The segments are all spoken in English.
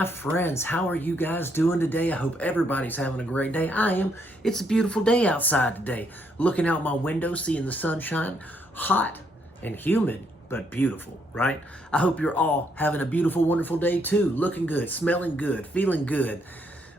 my friends, how are you guys doing today? I hope everybody's having a great day. I am. It's a beautiful day outside today. Looking out my window, seeing the sunshine, hot and humid, but beautiful, right? I hope you're all having a beautiful, wonderful day too. Looking good, smelling good, feeling good.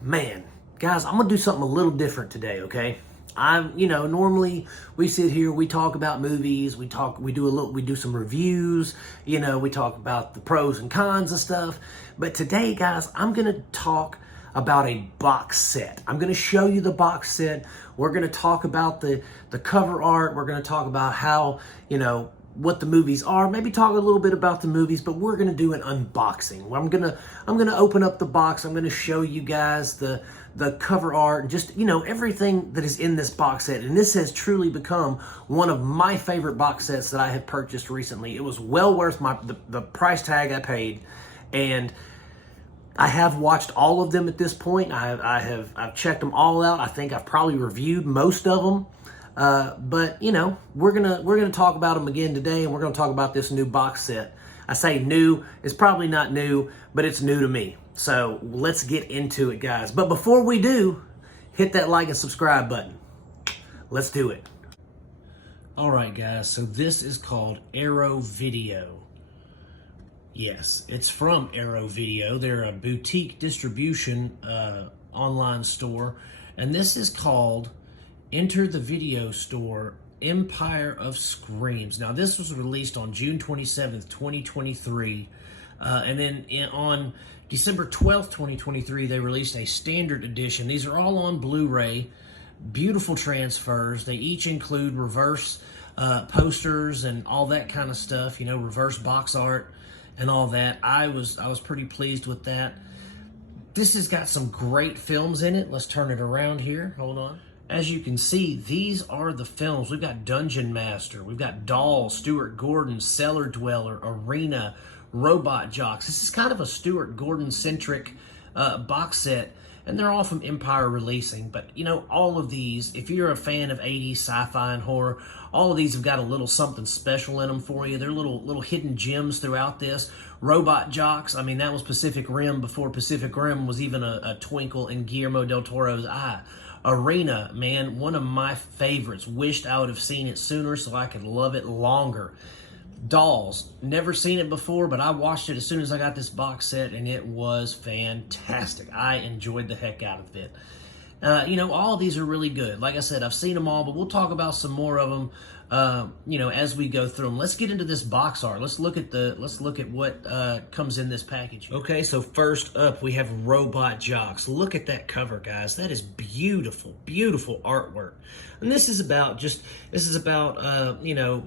Man, guys, I'm gonna do something a little different today, okay? Normally we sit here, we talk about movies, we do some reviews, we talk about the pros and cons of stuff. But today, guys, I'm gonna talk about a box set. I'm gonna show you the box set. We're gonna talk about the cover art. We're gonna talk about how, what the movies are, maybe talk a little bit about the movies, but we're gonna do an unboxing. I'm gonna open up the box. I'm gonna show you guys the cover art and just, everything that is in this box set. And this has truly become one of my favorite box sets that I have purchased recently. It was well worth the price tag I paid. And I have watched all of them at this point. I've checked them all out. I think I've probably reviewed most of them. But we're gonna talk about them again today, and we're gonna talk about this new box set. I say new, it's probably not new, but it's new to me. So let's get into it, guys. But before we do, hit that like and subscribe button. Let's do it. All right, guys, so this is called Arrow Video. Yes, it's from Arrow Video. They're a boutique distribution online store, and this is called Enter the Video Store, Empire of Screams. Now, this was released on June 27th, 2023. And then on December 12th, 2023, they released a standard edition. These are all on Blu Ray. Beautiful transfers. They each include reverse posters and all that kind of stuff, reverse box art and all that. I was pretty pleased with that. This has got some great films in it. Let's turn it around here. Hold on. As you can see, these are the films. We've got Dungeonmaster, we've got Dolls, Stuart Gordon, Cellar Dweller, Arena, Robot Jocks. This is kind of a Stuart Gordon-centric box set, and they're all from Empire Releasing. But, all of these, if you're a fan of 80s sci-fi and horror, all of these have got a little something special in them for you. They're little hidden gems throughout this. Robot Jocks, that was Pacific Rim before Pacific Rim was even a twinkle in Guillermo del Toro's eye. Arena, man, one of my favorites. Wished I would have seen it sooner so I could love it longer. Dolls, never seen it before, but I watched it as soon as I got this box set, and it was fantastic. I enjoyed the heck out of it. All of these are really good. Like I said, I've seen them all, but we'll talk about some more of them, as we go through them. Let's get into this box art. Let's look at what comes in this package. Okay, so first up, we have Robot Jocks. Look at that cover, guys. That is beautiful, beautiful artwork. And this is about,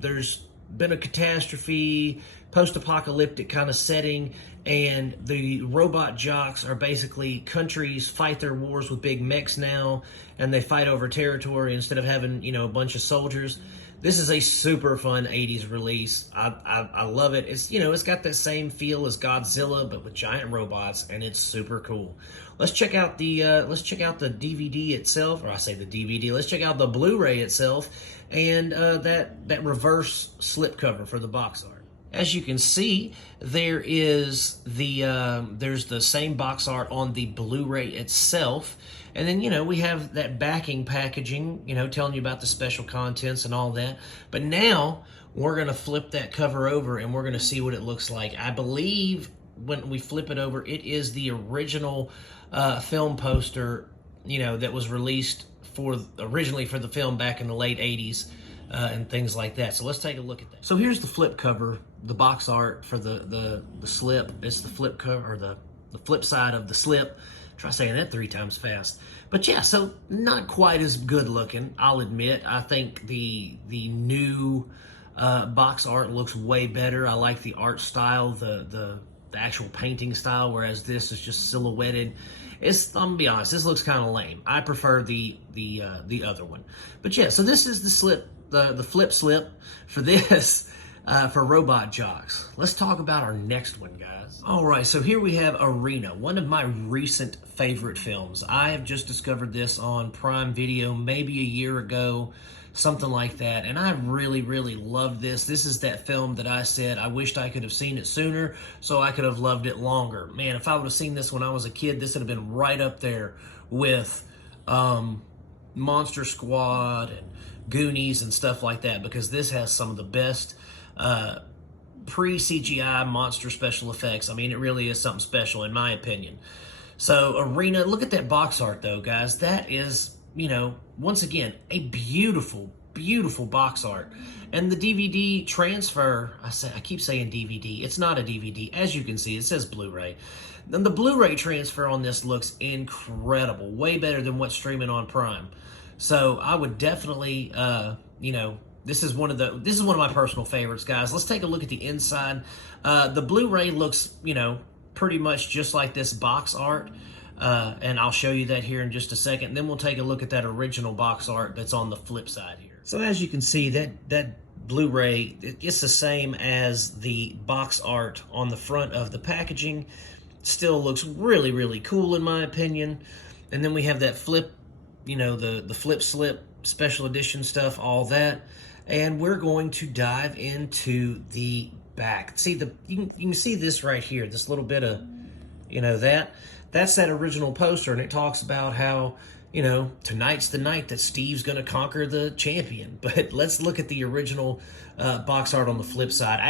there's been a catastrophe, post-apocalyptic kind of setting, and the robot jocks are basically countries fight their wars with big mechs now, and they fight over territory instead of having, a bunch of soldiers. This is a super fun 80s release. I love it. It's, it's got that same feel as Godzilla, but with giant robots, and it's super cool. Let's check out the DVD itself, or I say the DVD. Let's check out the Blu Ray itself, and that reverse slipcover for the box art. As you can see, there's the same box art on the Blu Ray itself. And then, we have that backing packaging, telling you about the special contents and all that. But now we're going to flip that cover over and we're going to see what it looks like. I believe when we flip it over, it is the original film poster, that was released originally for the film back in the late 80s. And things like that. So let's take a look at that. So here's the flip cover, the box art for the slip. It's the flip cover, or the flip side of the slip. Try saying that 3 times fast. But yeah, so not quite as good looking, I'll admit. I think the new box art looks way better. I like the art style, the actual painting style, whereas this is just silhouetted. I'm gonna be honest, this looks kind of lame. I prefer the other one. But yeah, so this is the slip. The flip slip for this, for Robot Jocks. Let's talk about our next one, guys. All right, so here we have Arena, one of my recent favorite films. I have just discovered this on Prime Video maybe a year ago. something like that. And I really, really loved this. This is that film that I said I wished I could have seen it sooner so I could have loved it longer. Man, if I would have seen this when I was a kid, this would have been right up there with Monster Squad and Goonies and stuff like that, because this has some of the best pre-CGI monster special effects. I mean, it really is something special in my opinion. So Arena, look at that box art though, guys. That is, you know, once again, a beautiful, beautiful box art. And the DVD transfer, I keep saying DVD. It's not a DVD. As you can see, it says Blu Ray. Then the Blu Ray transfer on this looks incredible. Way better than what's streaming on Prime. So I would definitely, you know, this is one of my personal favorites, guys. Let's take a look at the inside. The Blu Ray looks, you know, pretty much just like this box art. And I'll show you that here in just a second. And then we'll take a look at that original box art that's on the flip side here. So as you can see, that Blu-ray, it's the same as the box art on the front of the packaging. Still looks really, really cool in my opinion. And then we have that flip, you know, the flip slip special edition stuff, all that. And we're going to dive into the back. See, you can see this right here, this little bit of, you know, that's that original poster, and it talks about how, you know, tonight's the night that Steve's going to conquer the champion. But let's look at the original box art on the flip side.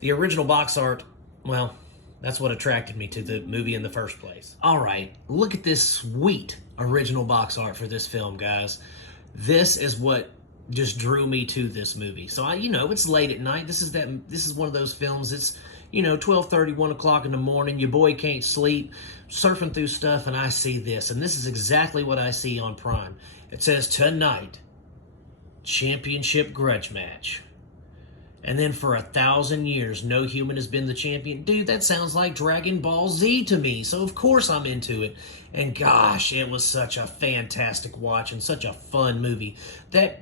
The original box art, well, that's what attracted me to the movie in the first place. All right, look at this sweet original box art for this film, guys. This is what just drew me to this movie. So you know, it's late at night. This is one of those films. It's, you know, 12:30, 1 o'clock in the morning. Your boy can't sleep, surfing through stuff, and I see this. And this is exactly what I see on Prime. It says, tonight, championship grudge match. And then for 1,000 years, no human has been the champion. Dude, that sounds like Dragon Ball Z to me. So of course I'm into it. And gosh, it was such a fantastic watch and such a fun movie. That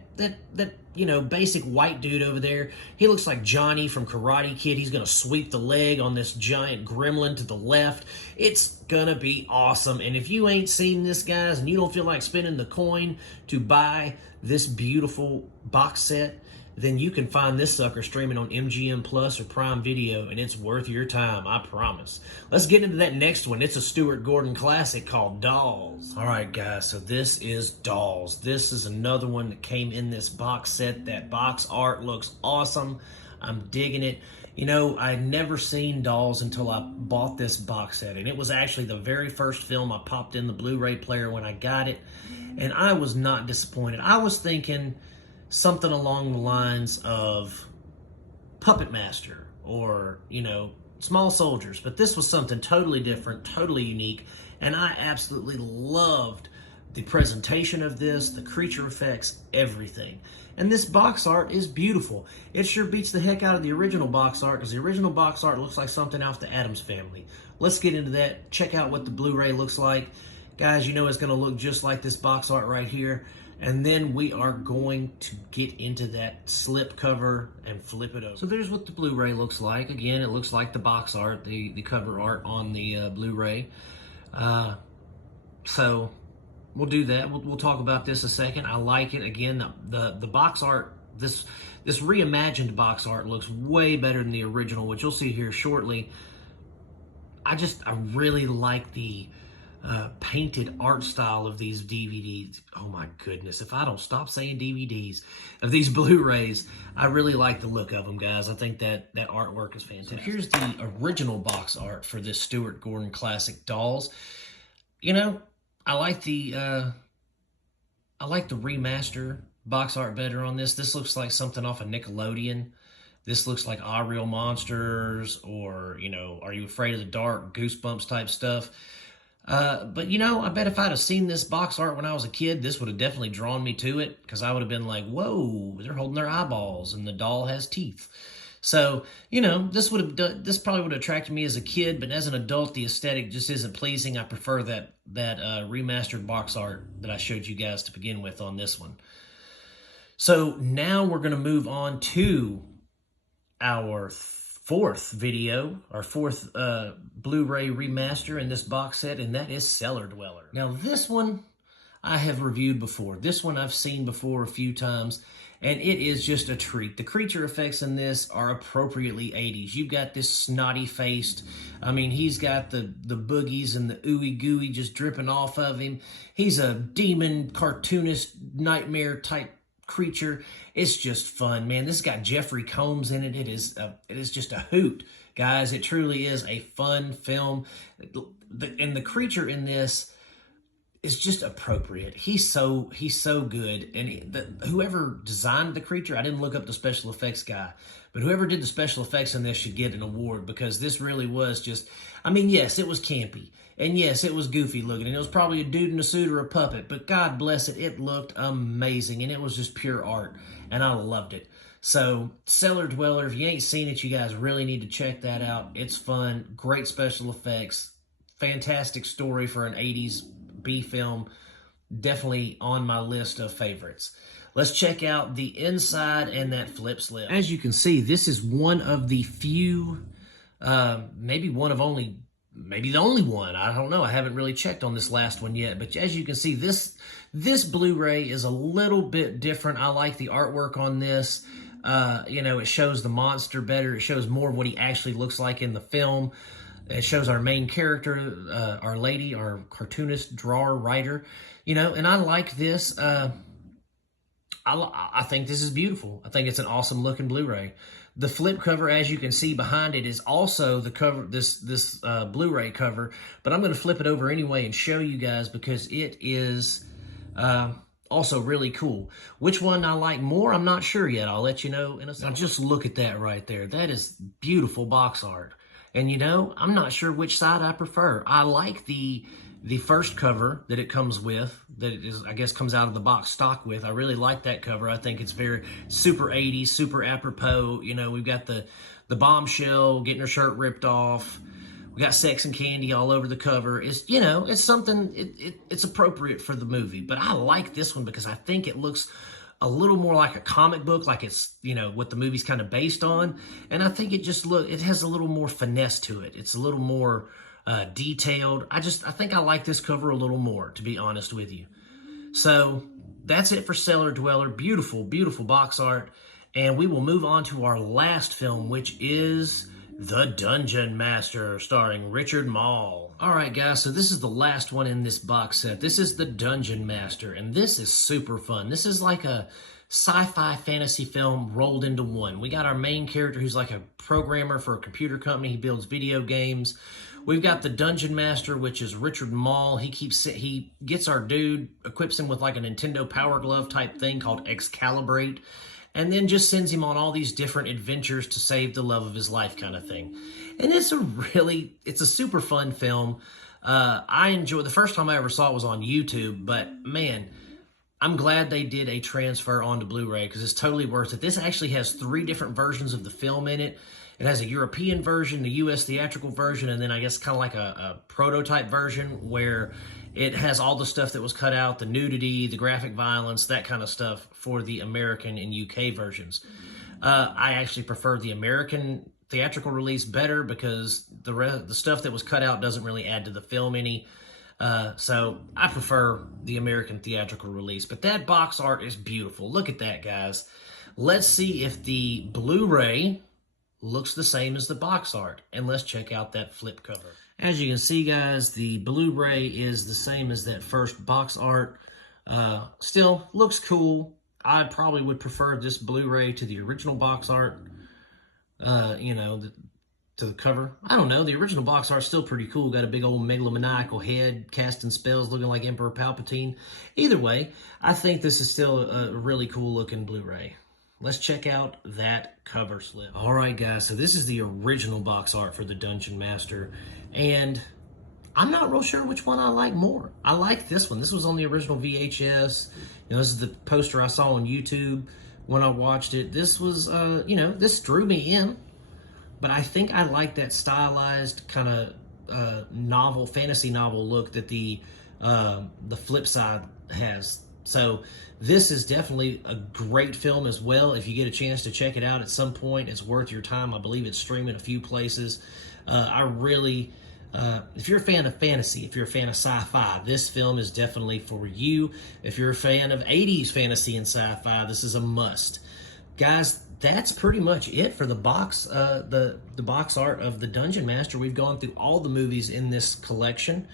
you know, basic white dude over there, he looks like Johnny from Karate Kid. He's going to sweep the leg on this giant gremlin to the left. It's going to be awesome. And if you ain't seen this, guys, and you don't feel like spending the coin to buy this beautiful box set, then you can find this sucker streaming on MGM Plus or Prime Video, and it's worth your time, I promise. Let's get into that next one. It's a Stuart Gordon classic called Dolls. All right, guys, so this is Dolls. This is another one that came in this box set. That box art looks awesome. I'm digging it. You know, I'd never seen Dolls until I bought this box set, and it was actually the very first film I popped in the Blu-ray player when I got it, and I was not disappointed. I was thinking something along the lines of Puppet Master or, you know, Small Soldiers. But this was something totally different, totally unique. And I absolutely loved the presentation of this, the creature effects, everything. And this box art is beautiful. It sure beats the heck out of the original box art, because the original box art looks like something out of the Addams Family. Let's get into that. Check out what the Blu-ray looks like. Guys, you know it's going to look just like this box art right here. And then we are going to get into that slip cover and flip it over. So there's what the Blu-ray looks like. Again, it looks like the box art, the cover art on the Blu-ray. So we'll do that. We'll talk about this a second. I like it. Again, the box art, this reimagined box art looks way better than the original, which you'll see here shortly. I really like the painted art style of these DVDs. Oh my goodness, if I don't stop saying DVDs, of these Blu-rays, I really like the look of them, guys. I think that artwork is fantastic. So here's the original box art for this Stuart Gordon classic Dolls. You know, I like the remaster box art better on this. This looks like something off of Nickelodeon. This looks like Ah Real Monsters, or, you know, Are You Afraid of the Dark, Goosebumps type stuff. But, you know, I bet if I'd have seen this box art when I was a kid, this would have definitely drawn me to it, because I would have been like, whoa, they're holding their eyeballs, and the doll has teeth. So, you know, this probably would have attracted me as a kid, but as an adult, the aesthetic just isn't pleasing. I prefer that remastered box art that I showed you guys to begin with on this one. So now we're going to move on to our fourth video, our fourth Blu-ray remaster in this box set, and that is Cellar Dweller. Now this one, I have reviewed before. This one I've seen before a few times, and it is just a treat. The creature effects in this are appropriately 80s. You've got this snotty-faced, I mean, he's got the boogies and the ooey-gooey just dripping off of him. He's a demon, cartoonist, nightmare-type creature. It's just fun, man. This has got Jeffrey Combs in it. It is just a hoot, guys. It truly is a fun film. And the creature in this is just appropriate. He's so good. And whoever designed the creature, I didn't look up the special effects guy, but whoever did the special effects in this should get an award, because this really was just, I mean, yes, it was campy. And yes, it was goofy looking, and it was probably a dude in a suit or a puppet, but God bless it, it looked amazing, and it was just pure art, and I loved it. So, Cellar Dweller, if you ain't seen it, you guys really need to check that out. It's fun, great special effects, fantastic story for an 80s B film, definitely on my list of favorites. Let's check out the inside and that flip slip. As you can see, this is one of the few, maybe the only one. I don't know. I haven't really checked on this last one yet. But as you can see, this Blu-ray is a little bit different. I like the artwork on this. You know, it shows the monster better. It shows more of what he actually looks like in the film. It shows our main character, our lady, our cartoonist, drawer, writer. You know, and I like this. I think this is beautiful. I think it's an awesome looking Blu-ray. The flip cover, as you can see behind it, is also the cover, this Blu-ray cover, but I'm going to flip it over anyway and show you guys, because it is also really cool. Which one I like more, I'm not sure yet. I'll let you know in a second. Now just look at that right there. That is beautiful box art. And you know, I'm not sure which side I prefer. I like the first cover that it comes with, that it is, I guess, comes out of the box stock with. I really like that cover. I think it's very super 80s, super apropos. You know, we've got the bombshell getting her shirt ripped off. We got sex and candy all over the cover. It's, you know, it's something, it's appropriate for the movie. But I like this one because I think it looks a little more like a comic book, like it's, you know, what the movie's kind of based on. And I think it has a little more finesse to it. It's a little more detailed. I think I like this cover a little more, to be honest with you. So that's it for Cellar Dweller. Beautiful, beautiful box art. And we will move on to our last film, which is The Dungeonmaster, starring Richard Mall. All right, guys, so this is the last one in this box set. This is The Dungeonmaster, and this is super fun. This is like a sci-fi fantasy film rolled into one. We got our main character who's like a programmer for a computer company. He builds video games. We've got the Dungeon Master, which is Richard Mall. He gets our dude, equips him with like a Nintendo Power Glove type thing called Excalibrate, and then just sends him on all these different adventures to save the love of his life kind of thing. And it's a super fun film. I enjoyed, the first time I ever saw it was on YouTube, but man, I'm glad they did a transfer onto Blu-ray, because it's totally worth it. This actually has 3 different versions of the film in it. It has a European version, the US theatrical version, and then I guess kind of like a prototype version where it has all the stuff that was cut out, the nudity, the graphic violence, that kind of stuff for the American and UK versions. I actually prefer the American theatrical release better, because the stuff that was cut out doesn't really add to the film any. So I prefer the American theatrical release. But that box art is beautiful. Look at that, guys. Let's see if the Blu-ray looks the same as the box art, and let's check out that flip cover. As you can see, guys, the Blu-ray is the same as that first box art. Still looks cool. I probably would prefer this Blu-ray to the original box art, you know, to the cover. I don't know, the original box art's still pretty cool. Got a big old megalomaniacal head casting spells looking like Emperor Palpatine. Either way, I think this is still a really cool looking Blu-ray. Let's check out that cover slip. All right, guys, so this is the original box art for the Dungeonmaster, and I'm not real sure which one I like more. I like this one. This was on the original VHS. You know, this is the poster I saw on YouTube when I watched it. This was, you know, this drew me in, but I think I like that stylized kind of novel, fantasy novel look that the flip side has. So this is definitely a great film as well. If you get a chance to check it out at some point, it's worth your time. I believe it's streaming a few places. I really If you're a fan of fantasy, if you're a fan of sci-fi, this film is definitely for you. If you're a fan of 80s fantasy and sci-fi, this is a must. Guys, that's pretty much it for the box box art of the Dungeonmaster. We've gone through all the movies in this collection.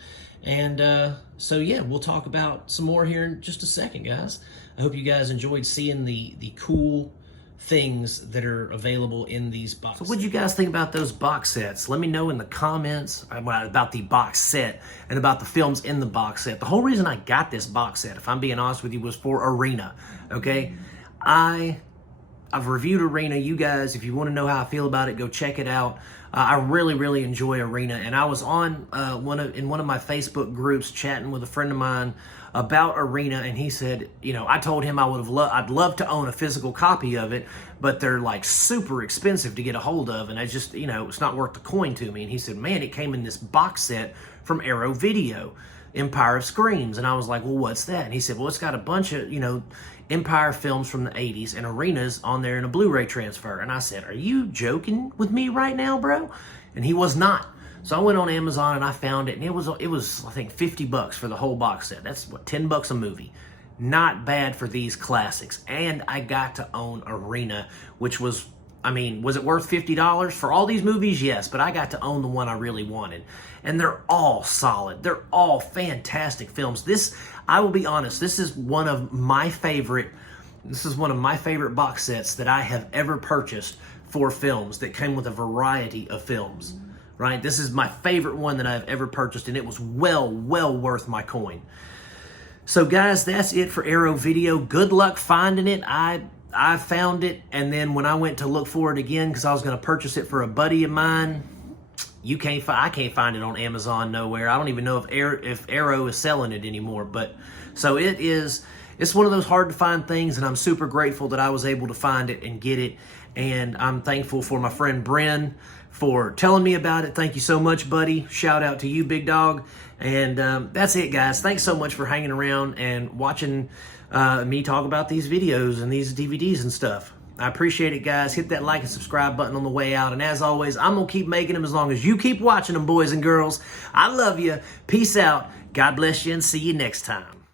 And so yeah, we'll talk about some more here in just a second, guys. I hope you guys enjoyed seeing the cool things that are available in these boxes. So what did you guys think about those box sets? Let me know in the comments about the box set and about the films in the box set. The whole reason I got this box set, if I'm being honest with you, was for Arena, okay? I've reviewed Arena. You guys, if you want to know how I feel about it, go check it out. I really enjoy Arena, and I was on in one of my Facebook groups chatting with a friend of mine about Arena, and he said, you know, I told him I'd love to own a physical copy of it, but they're like super expensive to get a hold of, and I just, you know, it's not worth the coin to me. And he said, man, it came in this box set from Arrow Video, Empire of Screams. And I was like, well, what's that? And he said, well, it's got a bunch of, you know, Empire films from the 80s and Arena's on there in a Blu Ray transfer. And I said, are you joking with me right now, bro? And he was not. So I went on Amazon and I found it, and it was I think $50 for the whole box set. That's what, $10 a movie. Not bad for these classics. And I got to own Arena, which was, I mean, was it worth $50 for all these movies? Yes, but I got to own the one I really wanted. And they're all solid. They're all fantastic films. This, I will be honest, this is one of my favorite box sets that I have ever purchased for films that came with a variety of films, right? This is my favorite one that I've ever purchased, and it was well worth my coin. So guys, that's it for Arrow Video. Good luck finding it. I found it, and then when I went to look for it again, because I was going to purchase it for a buddy of mine, I can't find it on Amazon nowhere. I don't even know if Arrow is selling it anymore. But so it's one of those hard to find things, and I'm super grateful that I was able to find it and get it. And I'm thankful for my friend Bren for telling me about it. Thank you so much, buddy. Shout out to you, big dog. And that's it, guys. Thanks so much for hanging around and watching me talk about these videos and these DVDs and stuff. I appreciate it, guys. Hit that like and subscribe button on the way out. And as always, I'm going to keep making them as long as you keep watching them, boys and girls. I love you. Peace out. God bless you, and see you next time.